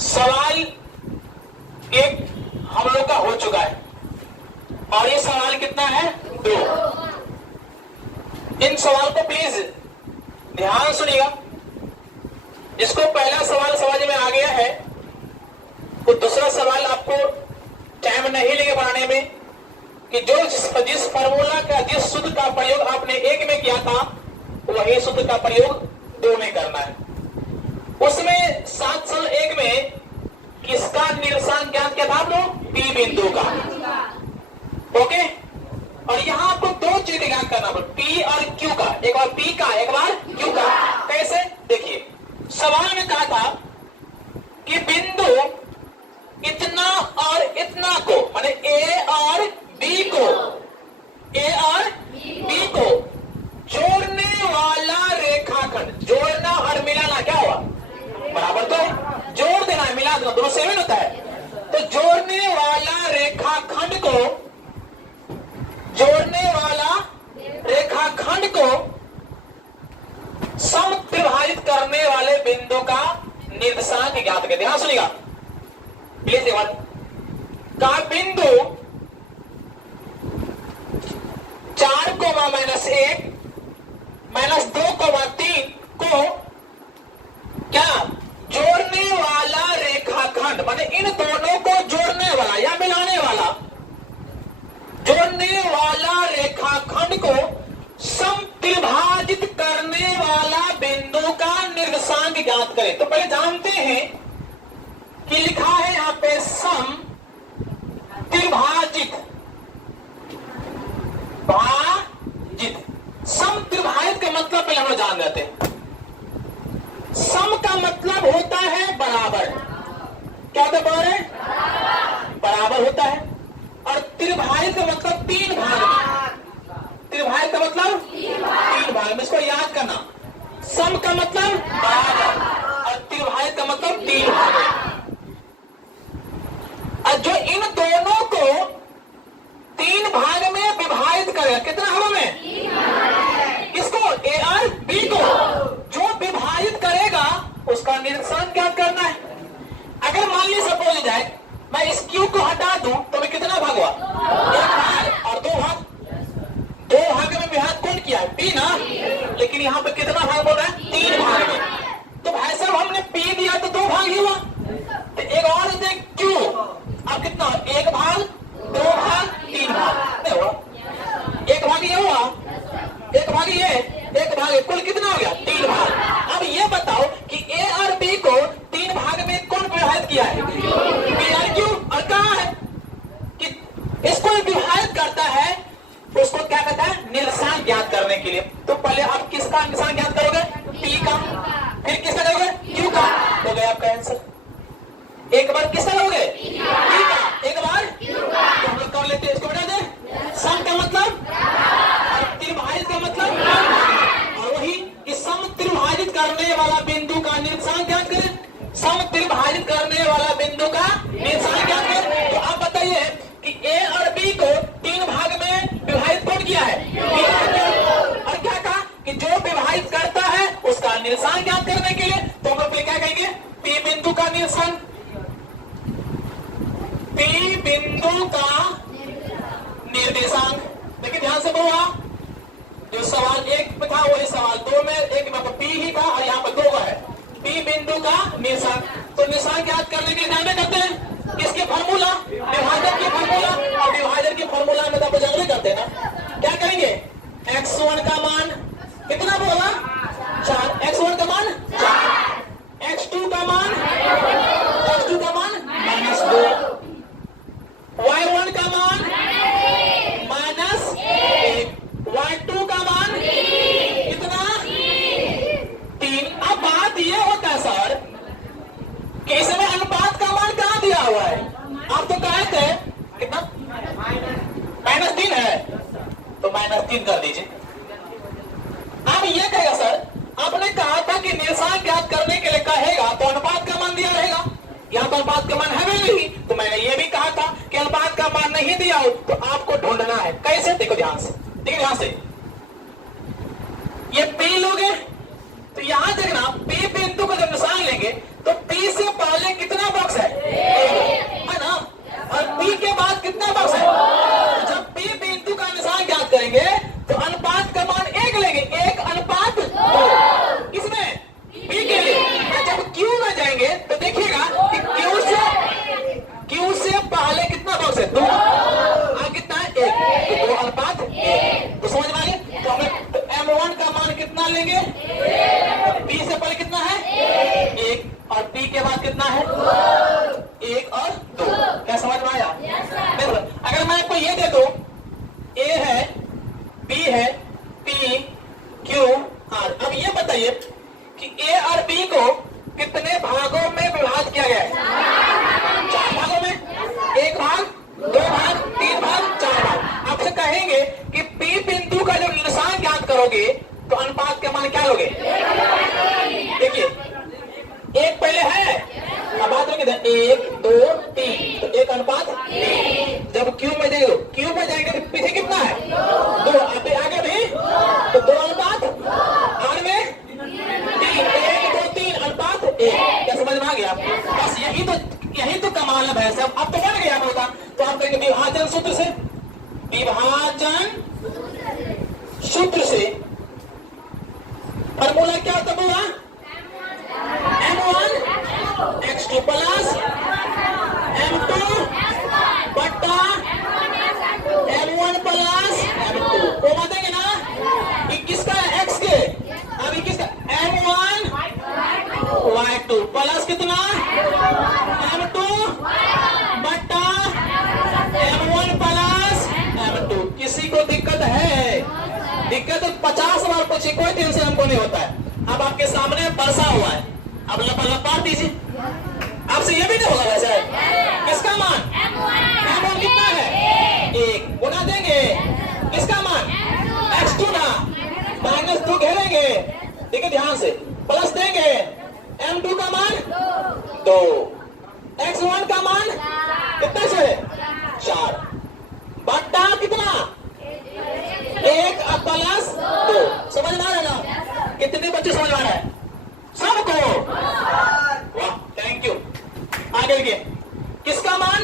सवाल एक हम लोग का हो चुका है और ये सवाल कितना है? 2। इन सवाल को प्लीज ध्यान सुनिएगा। जिसको पहला सवाल समझ में आ गया है वो दूसरा सवाल आपको टाइम नहीं लेंगे बनाने में कि जो जिस फार्मूला का जिस सूत्र का प्रयोग आपने 1 में किया था वही सूत्र का प्रयोग 2 में करना है। उसमें 7 साल 1 में किसका निर्देशांक ज्ञात किया था आप लोग? पी बिंदु का। ओके, और यहां आपको 2 चीजें ज्ञात करना पड़ेगा, पी और क्यू का। एक बार पी का, एक बार क्यू का। कैसे? देखिए, सवाल में कहा था कि बिंदु इतना और इतना को, माने ए और बी को, ए और बी को जोड़ने वाला रेखाखंड, जोड़ना और मिलाना क्या हुआ? बराबर तो है, जोड़ देना है, मिला देना, दोनों सेम होता है। तो जोड़ने वाला रेखाखंड को, जोड़ने वाला रेखाखंड को समत्रिभाजित करने वाले बिंदु का निर्देशांक ज्ञात करते हैं। हाँ सुनिएगा प्लीज एक बार, का बिंदु 4,-1 -2,3 को क्या जोड़ने वाला रेखाखंड, माने इन दोनों को जोड़ने वाला या मिलाने वाला, जोड़ने वाला रेखाखंड को समत्रिभाजित करने वाला बिंदु का निर्देशांक ज्ञात करें। तो पहले जानते हैं कि लिखा है यहां पे सम त्रिभाजित, भाजित। सम त्रिभाजित का मतलब पहले हम लोग जान लेते हैं। सम का मतलब होता है बराबर। क्या होता है? बराबर, बराबर होता है। और त्रिभाजित का मतलब 3 भाग में। त्रिभाजित का मतलब 3 भाग में, इसको याद करना। सम का मतलब बराबर और त्रिभाजित का मतलब 3 भाग में। और जो इन दोनों को 3 भाग में विभाजित करेगा, कितना भागों में? 3। किसको? ए और बी को। जो विभाजित करेगा उसका निर्देशांक ज्ञात करना है। अगर मान ली सपोज जाए मैं इस क्यू को हटा दूं तो मैं कितना भाग हुआ? 1 भाग और 2 भाग। 2 भाग में विभाजित कौन किया? पी ना। लेकिन यहाँ पे कितना भाग बोल रहा है? 3 भाग में। तो भाई साहब हमने पी दिया तो 2 भाग ही हुआ। तो एक और दे क्यू, अब कितना? 1 भाग, 2 भाग, 3 भाग नहीं हुआ। 1 भाग ये हुआ, 1 भाग ये, 1 भाग ये, कुल कितना हो गया? 3 भाग। अब ये बताओ कि ए और बी को 3 भाग में कौन विभाजित किया है? पी और क्यू। और कहा है कि इसको विभाजित करता है, उसको क्या कहता है? निर्देशांक ज्ञात करने के लिए। तो पहले आप किसका निर्देशांक ज्ञात करोगे? पी का। फिर किसका करोगे? क्यू का। हो गया आपका आंसर। एक बार किसका लोगे? पी का। एक बार क्यू का। तो हम लोग कर लेते हैं, इसको बता दें। सम का मतलब और त्रिभाजित का मतलब, और वही कि सम त्रिभाजित करने वाला बिंदु का निर्देशांक ज्ञात करें। सम त्रिभाजित करने वाला बिंदु का निर्देशांक ज्ञात करें। तो आप बताइए कि ए और बी को 3 भाग में विभाजित कौन किया है? पी और क्यू। और क्या कहा कि जो विभाजित करता है उसका निर्देशांक ज्ञात करने के लिए तो हम लोग क्या कहेंगे? पी बिंदु का निर्देशांक। पी बिंदु का निर्देशांक। देखिए ध्यान से बोला, जो सवाल 1 में था वही सवाल 2 में, 1 में पी ही था और यहाँ पर 2 का है। पी बिंदु का निर्देशांक। तो निर्देशांक याद करने के लिए ध्यान में करते हैं किसके फार्मूला? विभाजन के फार्मूला। और विभाजन के फार्मूला में तो आप जानते करते हैं ना। क्या करेंगे? x1 का मान कितना बोला? 4। x1 का मान 4, x2 का मान, x2 का मान -2, y1 का मान -1, y2 का मान कितना? 3। अब बात ये होता है सर कि इस समय अनुपात का मान कहां दिया हुआ है? आप तो कहे थे कितना? -3 है, तो -3 कर दीजिए। अब ये कहेगा सर, आपने कहा था कि निर्देशांक ज्ञात करने के लिए कहेगा तो अनुपात का मान दिया रहेगा। यहाँ तो अनुपात का मान है भी नहीं, तो मैंने ये भी कहा था कि अनुपात का मान नहीं दिया हो तो आपको ढूंढना है। कैसे? देखो ध्यान से, देखिए ध्यान से, ये पी लोगे तो यहां देखना, पी बिंदु को जब निशान लेंगे तो पी से पहले कितना और पी के बाद कितना है? 1 और 2। क्या समझ में आया? देखो अगर मैं आपको ये दे दूं, ए है, बी है, पी, क्यू, आर। अब ये बताइए कि ए और बी को कितने भागों में विभाजित किया गया है? 4 भागों में। 1 भाग, 2 भाग, 3 भाग, 4 भाग। आपसे कहेंगे कि पी बिंदु का जब निशान ज्ञात करोगे तो अनुपात के मान क्या लोगे? देखिए 1 पहले है, अब बात होगी 1, 2, 3, तो 1 अनुपात 3। जब क्यू में जाएंगे, क्यू में जाएंगे तो पीछे कितना है? 2। अभी आगे भी तो 2 अनुपात, आर में 3, 1, 2, 3 अनुपात 1। क्या समझ में आ गया? बस यही तो कमाल है भाई साहब। अब तो बन गया होगा। तो आप कहेंगे विभाजन सूत्र से, विभाजन सूत्र से फॉर्मूला क्या होता होगा? M1 x2 प्लस M2 बट्टा M1 प्लस M2 को मानेंगे ना? ये किसका है? X के। अभी किसका? M1 Y2 प्लस कितना? M2 बट्टा M1 प्लस M2। किसी को दिक्कत है? दिक्कत 50 बार पूछे, कोई टेंशन हमको नहीं होता है। अब आपके सामने बरसा हुआ है, अब लपा दीजिए। आपसे ये भी नहीं होगा वैसे किसका मान? M1 कितना है? 1 गुना देंगे किसका मान? x2 ना, -2 घेरेंगे, देखिए ध्यान से, प्लस देंगे M2 का मान 2, x1 का मान कितने से? 4 बट्टा कितना? 1 प्लस 2। समझ में आ रहा है? कितने बच्चे समझ आ रहा है? सबको? वाह, थैंक यू। आगे देखिए, किसका मान?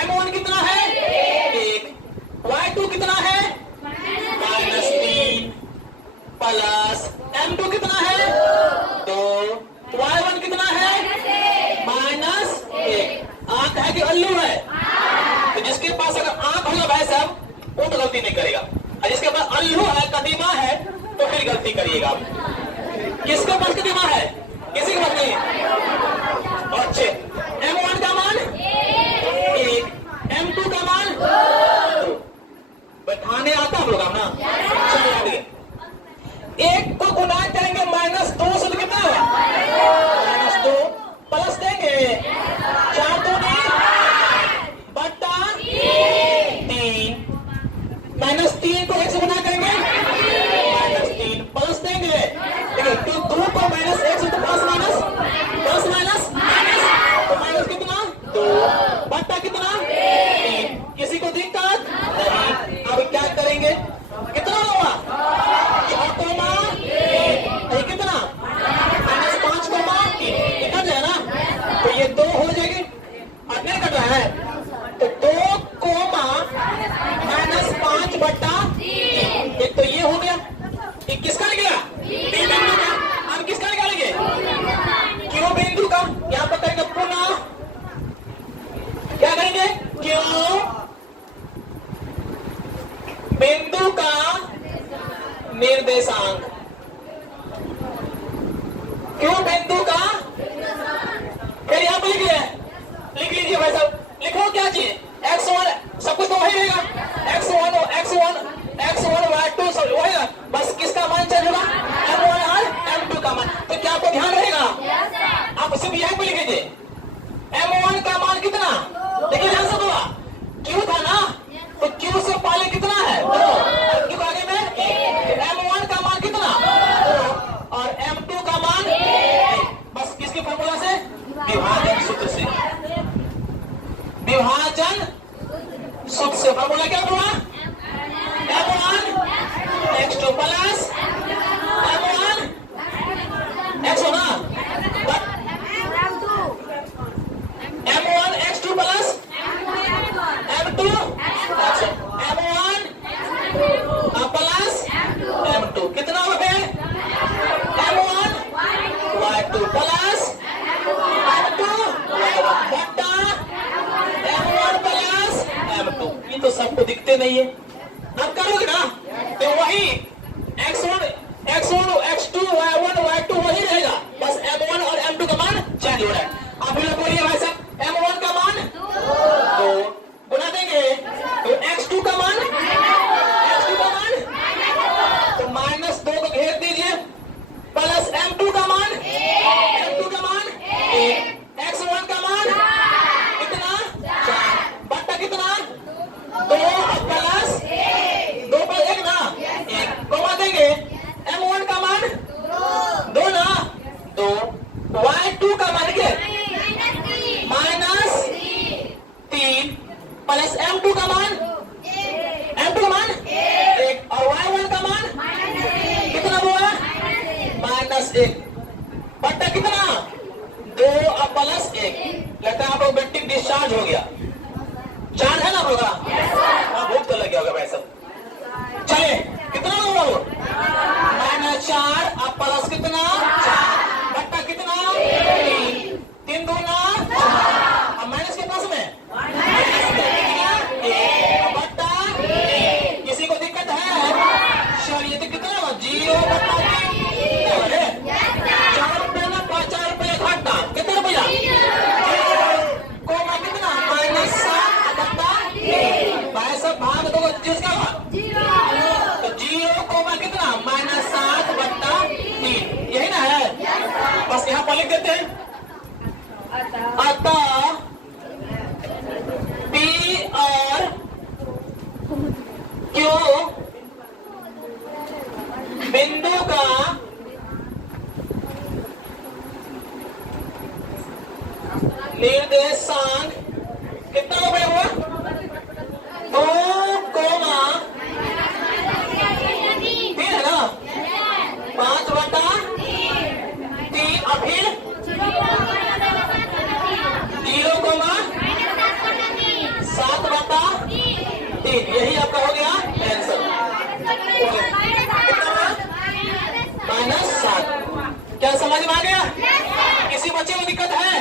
M1 कितना है? 1। Y2 कितना है? -3 प्लस M2 कितना है? 2। Y1 कितना है? -1। आंख है कि अल्लू है? तो जिसके पास अगर आंख होगा भाई साहब वो तो गलती नहीं करेगा, और जिसके पास अल्लू है, कदीमा है, तो फिर गलती करिएगा। किसके पास कदीमा है? किसी के पास नहीं है। अच्छे, M1 का मान 1, M2 का मान 2। बैठाने आता हम लोग ना? चलिए 1 को गुना करेंगे -2 से, कितना होगा? -2 प्लस देंगे 4 2 बट्टा 3, -3 को 1 से गुना करेंगे -3 प्लस देंगे, देखिए 2 को -1 से तो प्लस माइनस तो माइनस कितना? 2 बट्टा कितना? 3। किसी को दिक्कत नहीं। अब क्या करेंगे? कितना होगा? 4 कितना? -5 कट जाए ना, तो ये 2 हो जाएगी और नहीं कट रहा है तो 2 -5 बट्टा 3। एक तो ये हो गया। एक किसका निकला? बी बिंदु का। अब किसका निकालेंगे? क्यू बिंदु का। यहाँ पर करेंगे पुनः, क्या करेंगे? क्यू बिंदु का निर्देशांक, क्यू बिंदु का, फिर यहाँ पर लिख लीजिए भाई साहब। लिखो क्या चाहिए? x1 सब कुछ तो वही रहेगा, x1 y2 सब वही ना, बस किसका मान चेंज होगा? M1 और M2 का मान। तो क्या आपको ध्यान रहेगा? आप सिर्फ यहाँ पे लिख लीजिए M1 का मान कितना? देखिए ध्यान से बोला, क्यू था ना, तो क्यू से पहले कितना है? 2। क्यू आगे में M1 का मान कितना? 2 और M2 का मान 1। बस किसके फॉर्मूला से? विभाजन सूत्र से। विभाजन सूत्र से फॉर्मूला क्या हुआ? M1 x2 plus M1 x1 ना, M1 x2 plus M2 M1 plus M2 कितना हो गया? M1 y2 plus M2 y1 बट्टा M1 प्लस M2। ये तो सबको दिखते नहीं है। अब करोगे ना तो वही x1 x2 y1 y2 वही रहेगा, बस M1 और M2 का मान डिस्चार्ज हो रहा है। आप भी लोग बोलिए भाई साहब, M1 का मान 2 गुना देंगे तो X2 का मान तो -2 को घेर दीजिए, प्लस M2 का मान 1, X1 का मान कितना 4 बट्टा कितना 2 प्लस 2 पर 1 ना 1 कमा देंगे। M1 का मान 2 ना 2, Y2 का मान क्या -3 प्लस M2 का मान 1 और Y1 का मान कितना हुआ -1 बट्टा कितना 2 और प्लस 1। लगता है आप लोग बैटरी डिस्चार्ज हो गया। चार्ज है ना आप लोग का? भूख तो लग गया होगा भाई सब। चले कितना हुआ वो -4 और प्लस कितना 4 बट्टा कितना 3 दूना और माइनस के पास में बट्टा। किसी को दिक्कत है? चलिए तो कितना 0 बट्टा 4 रुपये ना 5 रुपये घाटा कितना रुपया कोमा कितना -7 बट्टा भाई सब भाग दो जिसका तो 0 कोमा कितना -7 बट्टा 3 यही ना है। बस यहाँ पर लिख देते हैं अतः P और Q बिंदु का निर्देशांक कितना रुपये हुआ 2, 3 है ना 5 बटा 3 और फिर 0, 7 बटा 3 यही आपका हो गया आंसर -7। क्या समझ में आ गया? किसी बच्चे को दिक्कत है?